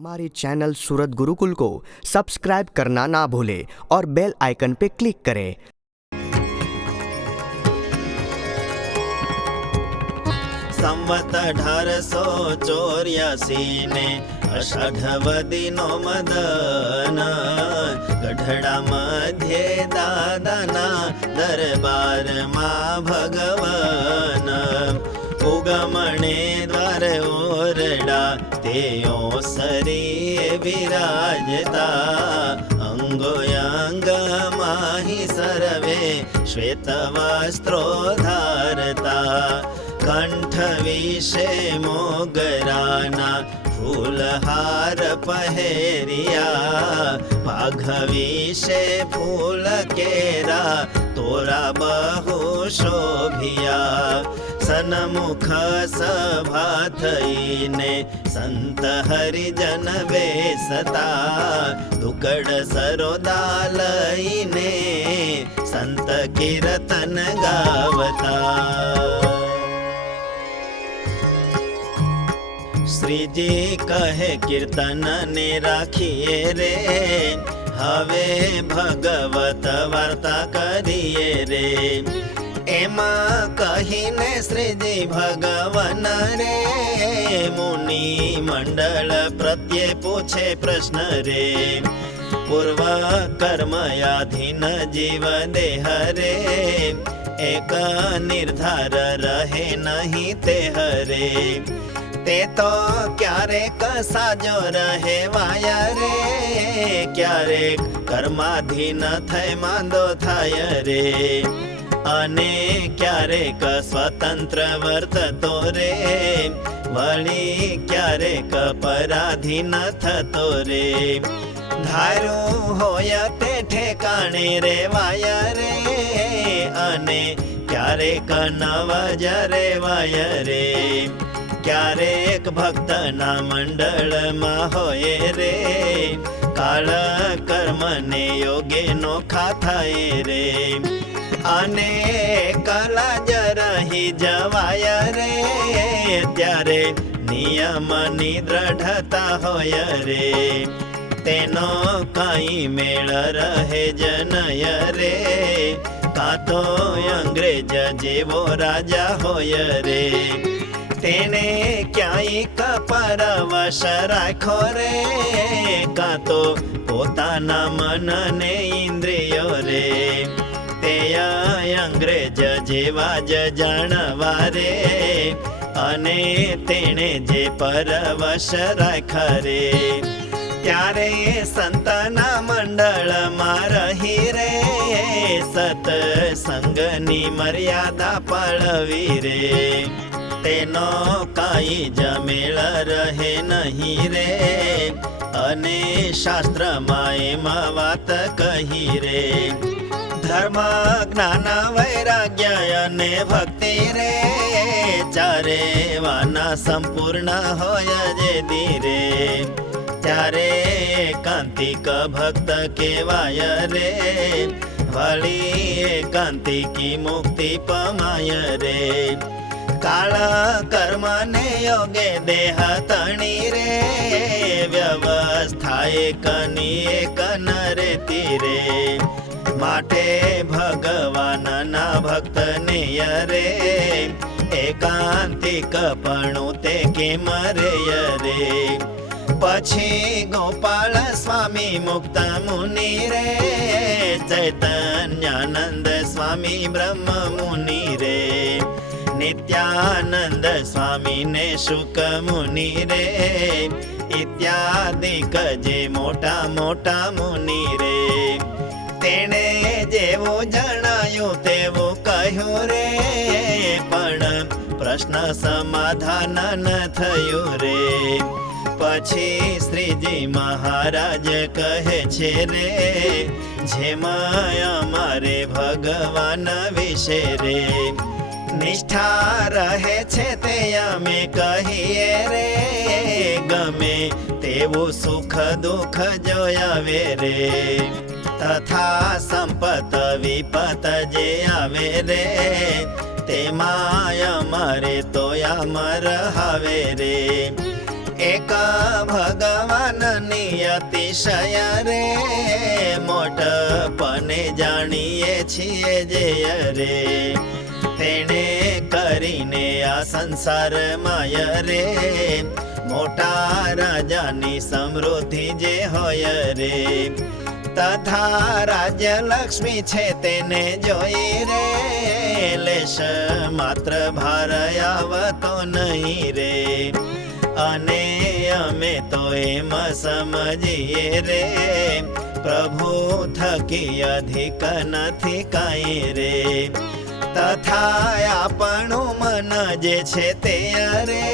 हमारे चैनल सूरत गुरुकुल को सब्सक्राइब करना ना भूलें और बेल आइकन पे क्लिक करें। संवत 1884 ने अषाढवदीनो मदन गढ़ड़ा मध्य दादाना दरबार मां भगवान उगमणे द्वार ओरडा तेओ सरी विराजता अंगोयांग माहि सर्वे श्वेत वस्त्रो धारता कंठ विषे मोगराना फूलहार पहेरिया पाघ विषे फूल केरा तोरा बहु शोभिया सन्मुख सभा थईने संत हरिजन बेसता दुकड़ सरोदा लईने संत कीर्तन गावता। श्रीजी कहे कीर्तन ने राखिए रे हवे भगवत वार्ता करिए रे एमा कहीने श्रीजी भगवान रे मुनि मंडल प्रत्ये पूछे प्रश्न रे पूर्व कर्मयाधीन जीव देह रे एक निर्धार रहे नहीं ते हरे ते तो क्यारेक साजो रहे वाया रे क्यारेक कर्माधीन थई मांदो थाय रे अने क्यारेक स्वतंत्र वर्ततो रे वળી क्यारेक पराधीन थतो रे धारू होय ते ठेकाणे रे वाया रे अने क्यारेक नवज रे वाय रे क्यारेक भक्तना मंडल में होए रे काल कर्म ने योगे नोखा थाए रे अने कला जरही जवाय रे त्यारे नियम नी दृढ़ता होय रे तेनो काई मेल रहे जनय रे का तो अंग्रेज जेवो राजा होय रे तेने क्याई परवश राखो रे का तो पोताना मन ने इंद्रियो रे ते अंग्रेज जेवा ज जाणवा रे अने तेने जे परवश राखा रे त्यारे संतना मंडल में रही रे सत्संगनी मर्यादा पाळवी रे तेनो काई जमेल रहे नहीं रे अने शास्त्र माए वात कही रे धर्म ज्ञान वैराग्य अने भक्ति रे चारे वाना संपूर्ण होय जे धीरे त्यारे एकांतिक भक्त केवाय रे वળી एकांतिकी मुक्ति पमाय रे काल कर्म ने योगे देह तणी रे व्यवस्था एकनी एक नरे तीरे माटे भगवान ना भक्त ने रे एकांतिक पणु ते केम रे रे पछी गोपाल स्वामी मुक्त मुनि रे चैतन्यानंद स्वामी ब्रह्म मुनि रे नित्यानंद स्वामी ने शुक मुनि रे इत्यादि जे मोटा मोटा मुनि रे तेने जेवो जणायो तेवो कह्यो रे पण प्रश्न समाधान न थयो रे पछी श्रीजी महाराज कहे छे रे जेमा अमारे भगवान विषे रे निष्ठा रहे छे ते अमे कहीए रे गमे तेवो सुख दुख जोयावे रे तथा संपत विपत जे आवे रे ते माया मरे तो अमर हवे रे એક ભગવાનની અતિશય રે, મોટપને જાણીએ છીએ જે રે, તેણે કરીને આ સંસાર માય રે, મોટા રાજાની સમૃદ્ધિ જે હોય રે, તથા રાજ્ય લક્ષ્મી છે તેને જોઈ રે, લેશ માત્ર ભાર આવતો નહીં રે, અને અમે તો એમ સમજીએ રે, પ્રભુ થકી અધિક નથી કાંઈ રે, તથા આપણું મન જે છે તે રે,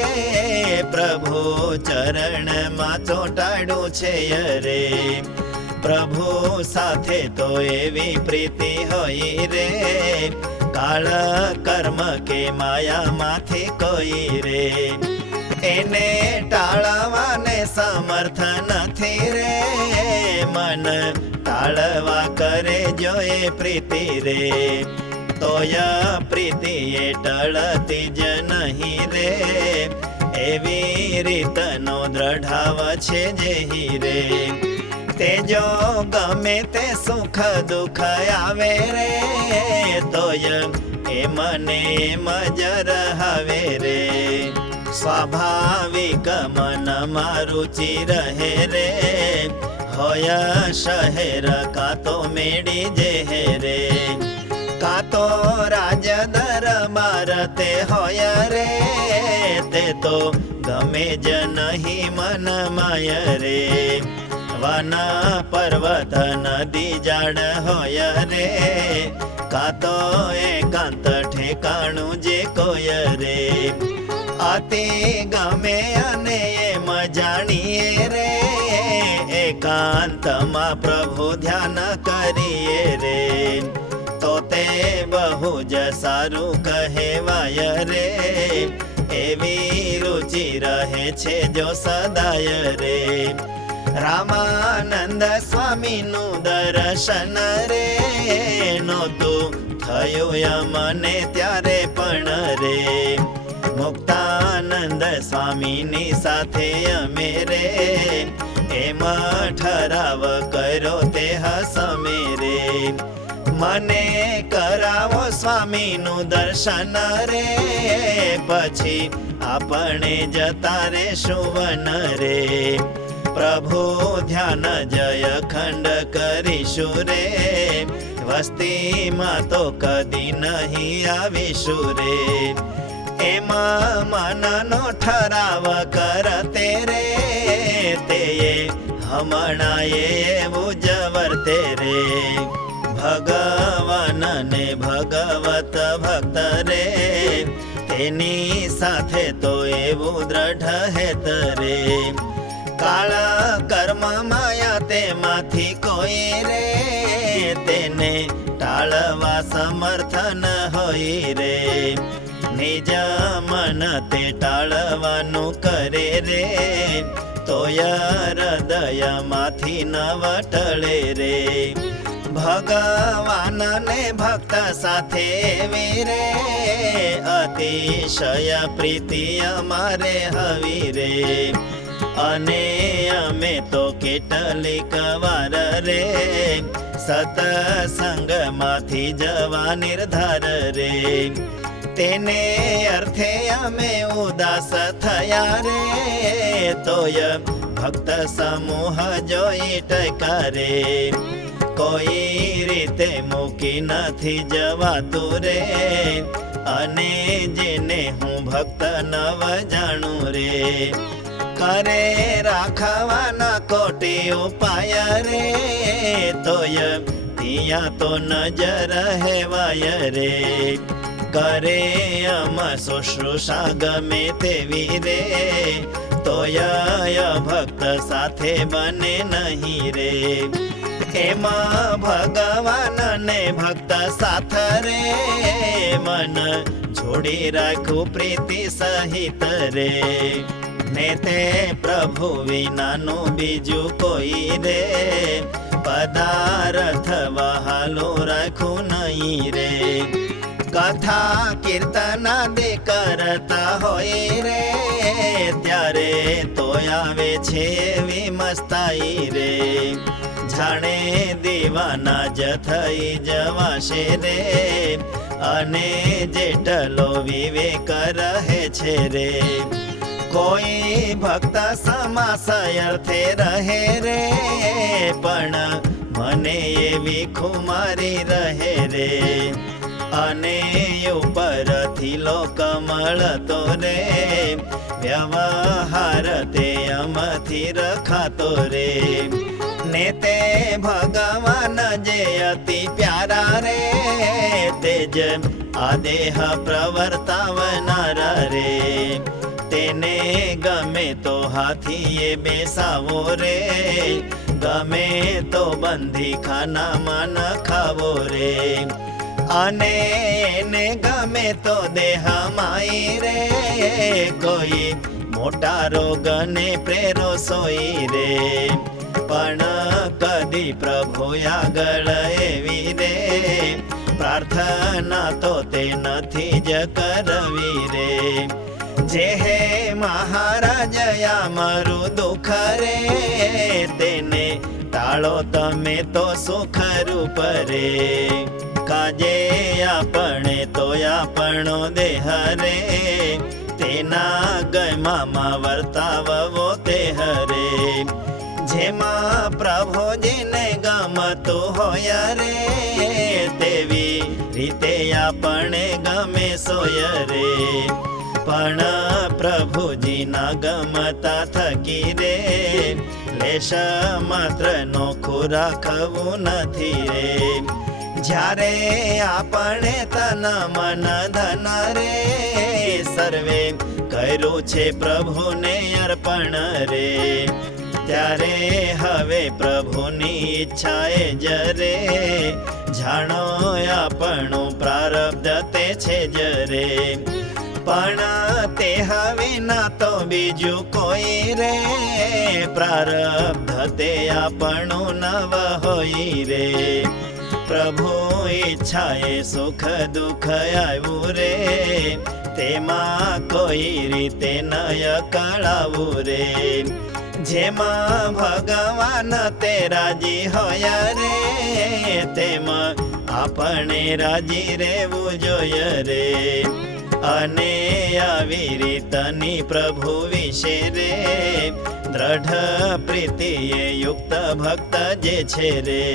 પ્રભુ ચરણમાં ચોંટાડું છે રે, પ્રભુ સાથે તો એવી પ્રીતિ હોય રે, કાળ કર્મ કે માયામાંથી કોઈ રે, એને ટાળવાને સમર્થ નથી રે, મન ટાળવા કરે જો એ પ્રીતિ રે, તોય પ્રીતિ એ ટળતી જ નહીં રે, એવી રીતનો દ્રઢાવ છે જે રે, તે જો ગમે તે સુખ દુઃખ આવે રે, તોય એ મને મજર હવે રે, સ્વાભાવિક મનમાં રુચિ રહે રે, હોય શહેર કાં તો મેળી જે રે, કાં તો રાજ દરબાર તે હોય રે, તે તો ગમે જ નહીં મન માય રે, વન પર્વત નદી જાડ હોય રે, કાં તો એકાંત ઠેકાણું જે કોઈ રે, અતિ ગમે અને એમ જાણીએ રે, એકાંતમાં પ્રભુ ધ્યાન કરીએ રે, તો તે બહુ જ સારું કહેવાય રે, એવી રુચિ રહે છે જો સદાય રે, રામાનંદ સ્વામીનું દર્શન રે, નહોતું થયું મને ત્યારે પણ રે, મુક્તાનંદ સ્વામીની સાથે અમે રે, એમાં ઠરાવ કર્યો તે હસમે રે, મને કરાવો સ્વામીનું દર્શન રે, પછી આપણે જતા રેશું વન રે, પ્રભુ ધ્યાન જય ખંડ કરીશું રે, વસ્તીમાં તો કદી નહીં આવીશું રે, એમાં મનનો ઠરાવ કરતે રે, તે હમણાં એવું જ વર્તે રે, ભગવાન ને ભગવત ભક્ત રે, તેની સાથે તો એવું દ્રઢ હેત રે, કાળ કર્મ માયા તેમાંથી કોઈ રે, તેને ટાળવા સમર્થન હોય રે, નિજ મન તે ટાળવાનું કરે રે, તોય હૃદયમાંથી નવ ટળે રે, ભગવાન ને ભક્ત સાથે વીરે, અતિશય પ્રીતિ અમારે હવી રે, અને અમે તો કેટલીક વાર રે, સતસંગમાંથી જવા નિર્ધાર રે, તેને અર્થે અમે ઉદાસ થયા રે, તોય ભક્ત સમૂહ જોઈ ટકારે, કોઈ રીતે મૂકી નથી જવાતું રે, અને જેને હું ભક્ત નવ જાણું રે, કરે રાખવાના કોટી ઉપાય રે, તોય ત્યાં તો નજર હેવાય રે, કરે અમ શુશ્રૂષા ગમે તેવી રે, તોય ભક્ત સાથે બને નહીં રે, એમાં ભગવાન ને ભક્ત સાથ રે, મન જોડી રાખું પ્રીતિ સહિત રે, ને તે પ્રભુ વિનાનું બીજું કોઈ રે, પદાર્થ વહાલો રાખું નહીં રે, કથા કીર્તનાદિ કરતા હોય રે, ત્યારે તો આવે છે એવી મસ્તાઈ રે. જાણે દીવાના જ થઈ જવાશે રે, અને જેટલો વિવેક રહે છે રે. કોઈ ભક્ત સમાશય અર્થે રહે રે, પણ મને એવી ખુમારી રહે રે. અને ઉપરથી લોક મળતો રે, વ્યવહાર તે અમથી રખાતો રે. ને તે ભગવાન જે અતિ પ્યારા રે, તે જ આ દેહ પ્રવર્તાવનારા રે. તેને ગમે તો હાથીએ બેસાવો રે, ગમે તો બંધી ખાનામાં નખાવો રે. અને એને ગમે તો દેહમાઈ રે, કોઈ મોટા રોગને પ્રેરો સોઈ રે. પણ કદી પ્રભુ આગળ એવી રે, પ્રાર્થના તો તે નથી જ કરવી રે. જે હે મહારાજ આ મારું દુઃખ રે, તેને ટાળો તમે તો સુખ રૂપ રે. કાજે આપણે તો આપણો દેહ રે, તેના ગયમાં વર્તાવવો તે હરે. જેમાં પ્રભુજીને ગમતું હોય રે, તેવી રીતે આપણે ગમે સોય રે. પણ પ્રભુજીના ગમતા થકી રે, લેશ માત્ર નો ખોરાકવું નથી રે. જ્યારે આપણે તન મન ધન રે, સર્વે કર્યું છે પ્રભુને અર્પણ રે. ત્યારે હવે પ્રભુની ઈચ્છાએ જરે, જાણો આપણું પ્રારબ્ધ તે છે જરે. પણ તે હવે ના તો બીજું કોઈ રે, પ્રારબ્ધ તે આપણું નવ હોય રે. પ્રભુ ઈચ્છાએ સુખ દુઃખ આવ્યું રે, તેમાં કોઈ રીતે નય કળાવું રે. જેમાં ભગવાન તે રાજી હોય રે, તેમાં આપણે રાજી રહેવું જોઈએ રે. અને આવી રીતની પ્રભુ વિશે રે, દ્રઢ પ્રીતિએ યુક્ત ભક્ત જે છે રે,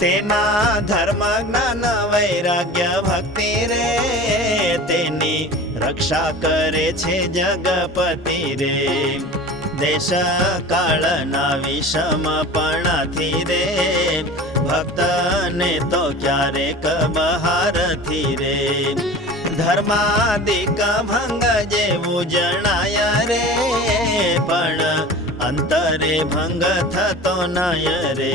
તેના ધર્મ જ્ઞાન વૈરાગ્ય ભક્તિ રે, તેની રક્ષા કરે છે જગપતિ રે. દેશ કાળના વિષમપણાથી રે, ભક્તને તો ક્યારેક બહારથી રે. ધર્માદિક ભંગ જેવું જણાય રે, પણ અંતરે ભંગ થતો નય રે.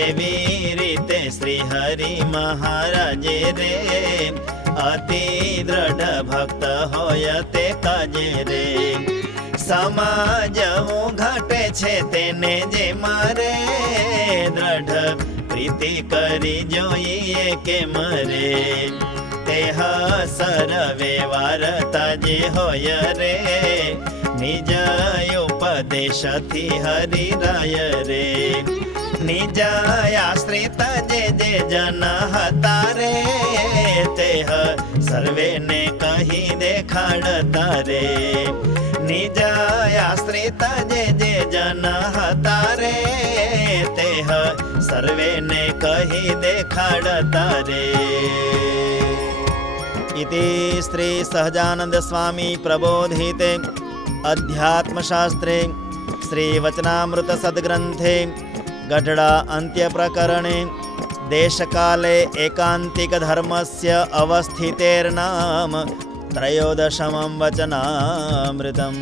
એવી રીતે શ્રી હરિ મહારાજે રે, અતિ દ્રઢ ભક્ત હોય તે કાજે રે. સમાજવું ઘટે છે તેને જે મારે, દ્રઢ પ્રીતિ કરી જોઈએ કે મરે. તે સર્વે વાર્તા જે હોય રે, નિજ ઉપદેશથી હરિરાય રે. નિજ આશ્રિત જે જે જન હતા રે, તે સર્વેને કહી દેખાડતા રે. નિજ આશ્રિત જે જે જન હતા રે, તે સર્વેને કહી દેખાડતા રે. इति श्री सहजानंद स्वामी प्रबोधिते अध्यात्मशास्त्रे श्री वचनामृत सद्ग्रंथे गढडा अंत्य प्रकरणे देशकाले एकांतिक धर्मस्य अवस्थितेर्नाम त्रयोदशमं वचनामृतम्।